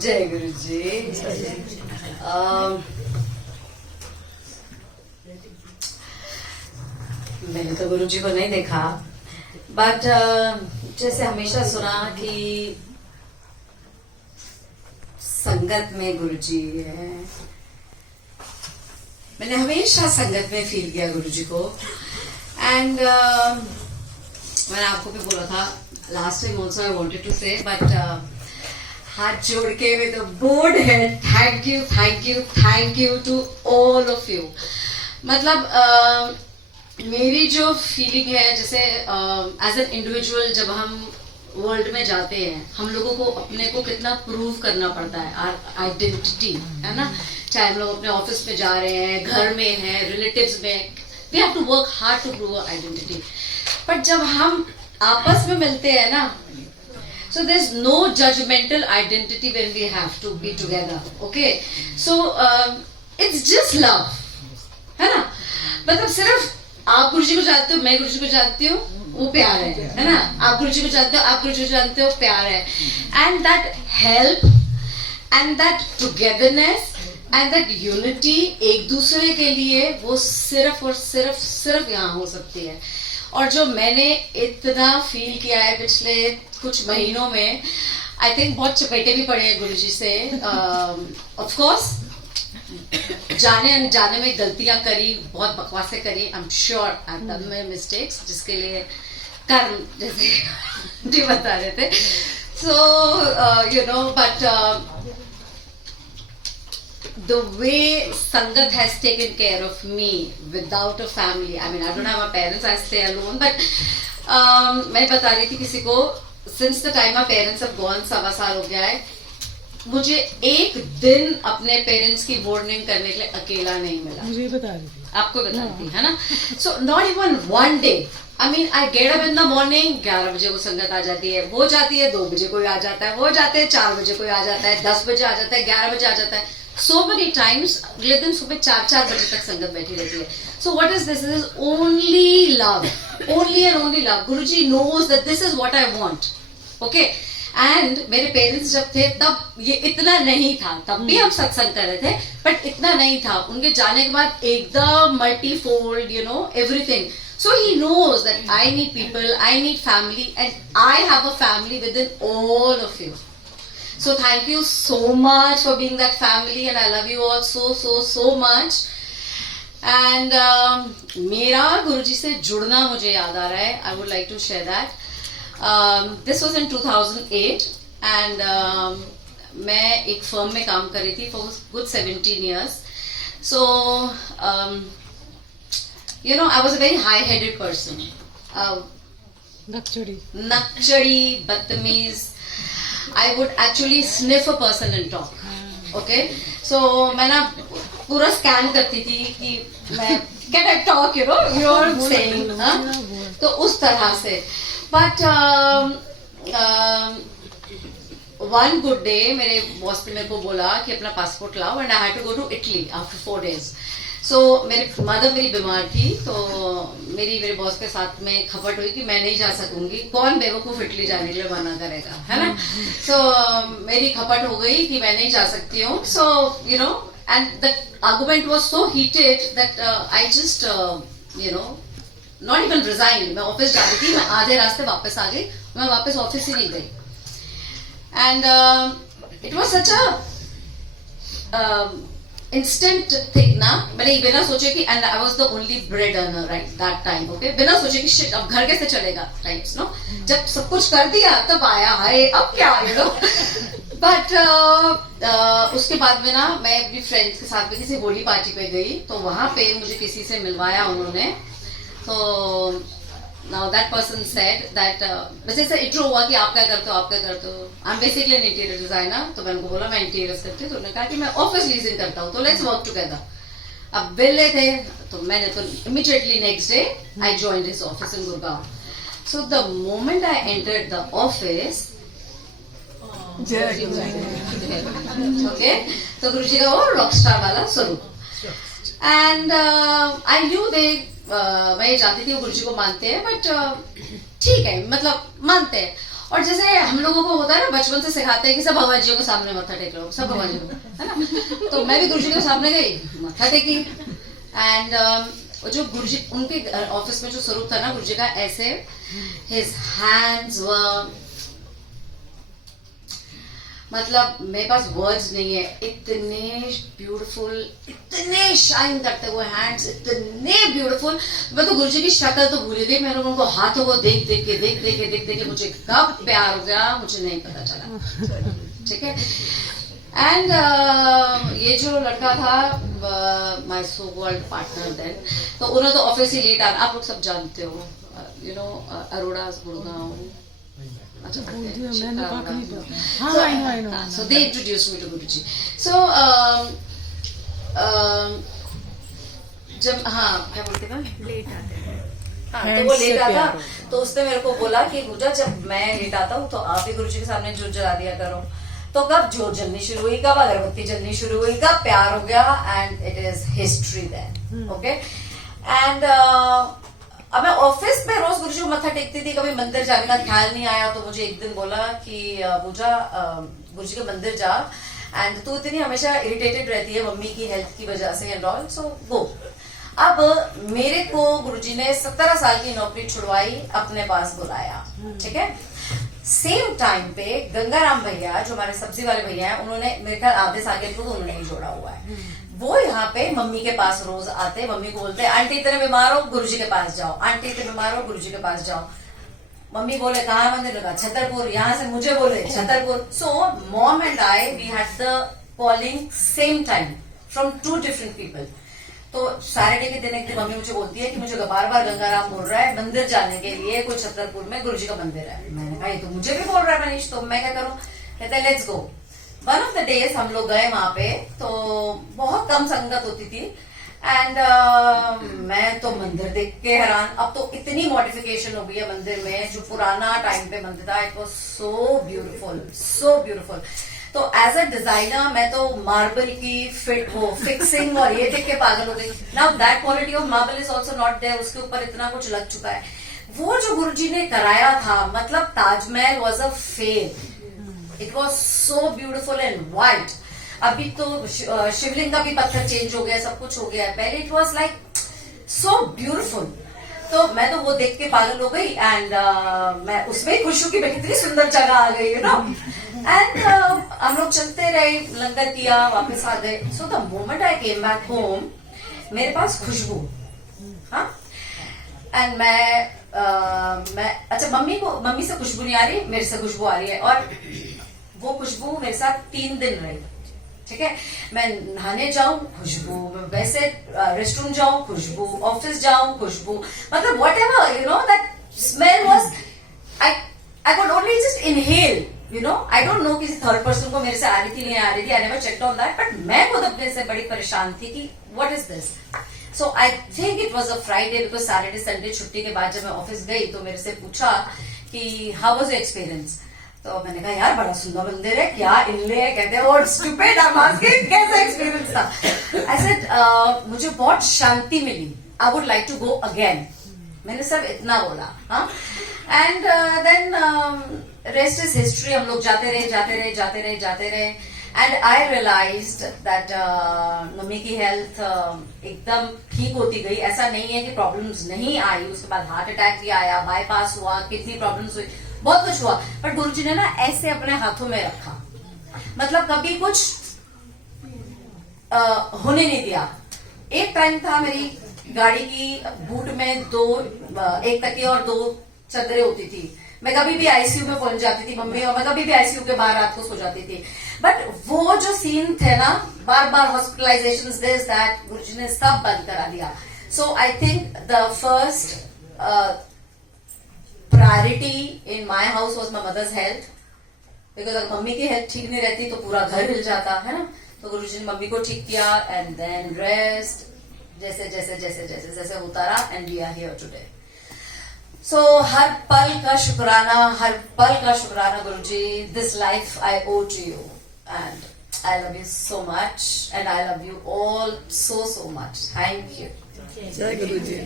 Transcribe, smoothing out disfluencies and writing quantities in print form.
जय गुरु जी। मैंने तो गुरु जी को नहीं देखा, बट जैसे हमेशा सुना कि संगत में गुरु जी है। मैंने हमेशा संगत में फील किया गुरु जी को। एंड मैंने आपको भी बोला था last time also, I wanted to say, but हाथ जोड़ के with a board head, thank you thank you thank you to all of you. मतलब मेरी जो फीलिंग है, जैसे एज एन इंडिविजुअल जब हम वर्ल्ड में जाते हैं, हम लोगों को अपने को कितना प्रूव करना पड़ता है, आर आइडेंटिटी, है ना। चाहे हम लोग अपने ऑफिस में जा रहे हैं, घर में हैं, रिलेटिव्स में, we have to work hard to prove our identity. But जब हम आपस में मिलते हैं ना, so there's no judgmental identity when we have to be together, okay? So it's just love, है ना। मतलब सिर्फ आप गुरु जी को जानते हो, मैं गुरु जी को जानती हूँ, वो प्यार है ना। आप गुरु जी को जानते हो, आप गुरु जी को जानते हो, प्यार है। And that help and that togetherness and that unity एक दूसरे के लिए, वो सिर्फ और सिर्फ सिर्फ यहाँ हो सकती है। और जो मैंने इतना फील किया है पिछले कुछ महीनों में, आई थिंक बहुत चपेटे भी पड़े हैं गुरुजी से। ऑफ कोर्स जाने अनजाने में गलतियां करी, बहुत बकवासें करी, I am sure I have done my mistakes, जिसके लिए कर्म जैसे जी बता रहे थे। So you know, but the way Sangat has taken care of me without a family, I mean I don't have my parents, I stay alone, but मैं बता रही थी किसी को, since the time my parents have gone, 1.25 साल हो गया है, मुझे एक दिन अपने पेरेंट्स की वार्निंग करने के लिए अकेला नहीं मिला। मुझे बता रही थी, आपको बता रही थी, है ना। So not even one day, I mean I get up in the morning, 11 बजे को संगत आ जाती है, वो जाती है 2 बजे कोई आ जाता है, वो जाते हैं 4 बजे कोई आ जाता है, 10 बजे आ जाता है, 11 बजे आ जाता है। So many times अगले दिन सुबह 4 बजे तक संगत बैठी रहती है। So what is this? This is only love, only and only love. Guruji knows that this is what I want. Okay? And मेरे पेरेंट्स जब थे तब ये इतना नहीं था, तब भी हम सत्संग कर रहे थे, बट इतना नहीं था। उनके जाने के बाद एकदम multifold, you know, everything. So he knows that I need people, I need family, and I have a family within all of you. So thank you so much for being that family, and I love you all so much. And मेरा गुरुजी से जुड़ना मुझे याद आ रहा है, I would like to share that. This was in 2008, and मैं एक firm में काम कर रही थी for good 17 years. So you know, I was a very high-headed person. नक्चड़ी, बदतमीज. I would actually sniff a person and talk. Okay, so मैं ना पूरा स्कैन करती थी कि मैं can I talk, you know what I'm saying, तो उस तरह से। But one good day मेरे बॉस ने मेरे को बोला कि अपना पासपोर्ट लाओ, and I had to go to Italy after 4 days. So मेरी मदर मेरी बीमार थी, तो मेरे बॉस के साथ में खपट हुई कि मैं नहीं जा सकूंगी, कौन बेवकूफ इटली जाने के लिए मना करेगा, है ना। So मेरी खपट हो गई कि मैं नहीं जा सकती हूँ। So you know, and the argument was so heated that I just you know, not even resigned. मैं ऑफिस जा रही थी, मैं आधे रास्ते वापस आ गई, मैं वापस ऑफिस ही नहीं गई। And it was such a instant thing ना। मैंने बिना सोचे कि, and I was the only bread earner right that time, okay, बिना सोचे कि शिट अब घर कैसे चलेगा टाइम्स, नो। जब सब कुछ कर दिया तब आया हाय अब क्या, यू नो। बट उसके बाद में ना मैं अपनी फ्रेंड्स के साथ में किसी होली पार्टी पे गई, तो वहां पे मुझे किसी से मिलवाया उन्होंने। तो now that person said that, वैसे से इंट्रो हुआ कि आप क्या करते हो, आप क्या करते हो। I am basically an interior designer, तो मैंने उनको बोला मैं इंटीरियर्स करती हूँ। तो उन्होंने कहा कि मैं ऑफिस लीजिंग करता हूँ, तो लेट्स वर्क टुगेदर। अब बिल्ले थे, तो मैंने तो immediately next day I joined his office in Gurgaon. So the moment I entered the office, okay, तो गुरुजी का वो रॉकस्टार वाला स्वरूप। एंड आई न्यू दे, मैं ये जानती थी वो गुरुजी को मानते हैं, बट ठीक है, मतलब मानते हैं। और जैसे हम लोगों को होता है ना, बचपन से सिखाते हैं कि सब भगवान जी को सामने मत्था टेक लो, सब भगवान जी को, है ना। तो मैं भी गुरुजी के सामने गई, मत्था टेकी। एंड जो गुरुजी उनके ऑफिस में जो स्वरूप था ना गुरुजी का, ऐसे हिज हैंड्स वर, मतलब मेरे पास वर्ड्स नहीं है, इतने ब्यूटीफुल, इतने शाइन करते हुए हैंड्स, इतने ब्यूटीफुल। मैं तो गुरुजी की शक्ल तो भूल गई, मैंने उनको हाथों को देख देख के मुझे कब प्यार हो गया मुझे नहीं पता चला, ठीक है। एंड ये जो लड़का था my so called partner then, तो उन्होंने तो ऑफिस ही लेट आना, आप लोग सब जानते हो, you know Arora Gurgaon, so they introduced me to Guruji. So जब क्या बोलते हैं लेट आते हैं, तो वो लेट आता, तो उसने मेरे को बोला कि पूजा जब मैं लेट आता हूँ तो आप ही गुरुजी के सामने जोत जला दिया करो। तो कब जोत जलनी शुरू हुई, कब अगरबत्ती जलनी शुरू हुई, कब प्यार हो गया, and it is history then, okay. And अब मैं ऑफिस में रोज गुरुजी को मत्था टेकती थी, कभी मंदिर जाने का ख्याल नहीं आया। तो मुझे एक दिन बोला कि पूजा गुरुजी के मंदिर जा, एंड तू इतनी हमेशा इरिटेटेड रहती है मम्मी की हेल्थ की वजह से एंड ऑल, सो गो। अब मेरे को गुरुजी ने 17 साल की नौकरी छुड़वाई, अपने पास बुलाया, ठीक है। सेम टाइम पे गंगाराम भैया जो हमारे सब्जी वाले भैया हैं, उन्होंने मेरे ख्याल आधे साल के तो उन्होंने ही जोड़ा हुआ है। वो यहाँ पे मम्मी के पास रोज आते, मम्मी को बोलते आंटी इतने बीमार हो गुरुजी के पास जाओ, आंटी इतने बीमार हो गुरुजी के पास जाओ। मम्मी बोले कहाँ मंदिर लगा, छतरपुर, यहाँ से मुझे बोले Chhatarpur. So mom and I we had the calling same time from 2 different people. तो सैटरडे के दिन एक दिन मम्मी मुझे बोलती है कि मुझे बार बार गंगाराम बोल रहा है मंदिर जाने के लिए, कोई छतरपुर में गुरुजी का मंदिर है। मैंने कहा ये तो मुझे भी बोल रहा है मनीष, तो मैं क्या करूं। कहते हैं let's go. One of the days हम लोग गए वहां पे, तो बहुत कम संगत होती थी, एंड मैं तो मंदिर देख के हैरान। अब तो इतनी मॉडिफिकेशन हो गई है मंदिर में, जो पुराना टाइम पे मंदिर था it was so beautiful, so beautiful. तो एज अ डिजाइनर मैं तो मार्बल की फिक्सिंग और ये देख के पागल हो गई। Now that quality of marble is also not there, उसके ऊपर इतना कुछ लग चुका है। वो जो गुरुजी ने कराया था, मतलब Taj Mahal was a faith, it was so beautiful and white. अभी तो शिवलिंग का भी पत्थर चेंज हो गया, सब कुछ हो गया है, पहले it was like so beautiful. तो मैं तो वो देख के पागल हो गई, एंड मैं उसमें खुश हूँ कि मैं कितनी सुंदर जगह आ गई, यू नो। एंड हम लोग चलते रहे, लंगर किया, वापस आ गए। So the moment I came back home, मेरे पास खुशबू, हाँ। एंड मैं अच्छा मम्मी से खुशबू नहीं आ रही, मेरे से खुशबू आ रही है, और वो खुशबू मेरे साथ 3 दिन रही, ठीक है। मैं नहाने जाऊं खुशबू, वैसे रेस्टोरेंट जाऊं खुशबू, ऑफिस जाऊं खुशबू, मतलब what ever, you know, that smell was, I could only just inhale, you know. I don't know किसी थर्ड पर्सन को मेरे से आ रही थी नहीं आ रही थी, I never checked on that, but मैं खुद अपने से बड़ी परेशान थी कि what is this. So I think it was a Friday, because Saturday Sunday छुट्टी के बाद जब मैं ऑफिस गई तो मेरे से पूछा कि हाउ वॉज योर एक्सपीरियंस। तो मैंने कहा यार बड़ा सुंदर मंदिर है, क्या इनले है, कहते हैं और स्टूपिड, आई एम आस्किंग कैसा एक्सपीरियंस था। आई सेड मुझे बहुत शांति मिली, I would like to go again, मैंने सब इतना बोला, हाँ। And then rest is history, हम लोग जाते रहे, and I realised that mummy की हेल्थ एकदम ठीक होती गई। ऐसा नहीं है कि प्रॉब्लम्स नहीं आई, उसके बाद हार्ट अटैक भी आया, बाईपास हुआ, किडनी प्रॉब्लम्स हुई, बहुत कुछ हुआ, बट गुरुजी ने ना ऐसे अपने हाथों में रखा, मतलब कभी कुछ होने नहीं दिया। एक टाइम था मेरी गाड़ी की बूट में एक तकिया और 2 चादरें होती थी, मैं कभी भी आईसीयू में पहुंच जाती थी मम्मी, और मैं कभी भी आईसीयू के बाहर रात को सो जाती थी। बट वो जो सीन थे ना, बार बार हॉस्पिटलाइजेशन, दिस दैट, गुरुजी ने सब बंद करा दिया। So I think the first priority in my house was my mother's health, because अगर मम्मी की हेल्थ ठीक नहीं रहती तो पूरा घर हिल जाता है ना। तो गुरुजी ने मम्मी को ठीक किया, एंड देन रेस्ट, जैसे होता रहा, and we are here today. So हर पल का शुक्राना Guruji, this life I owe to you, and I love you so much, and I love you all so much. Thank you. जय गुरुजी।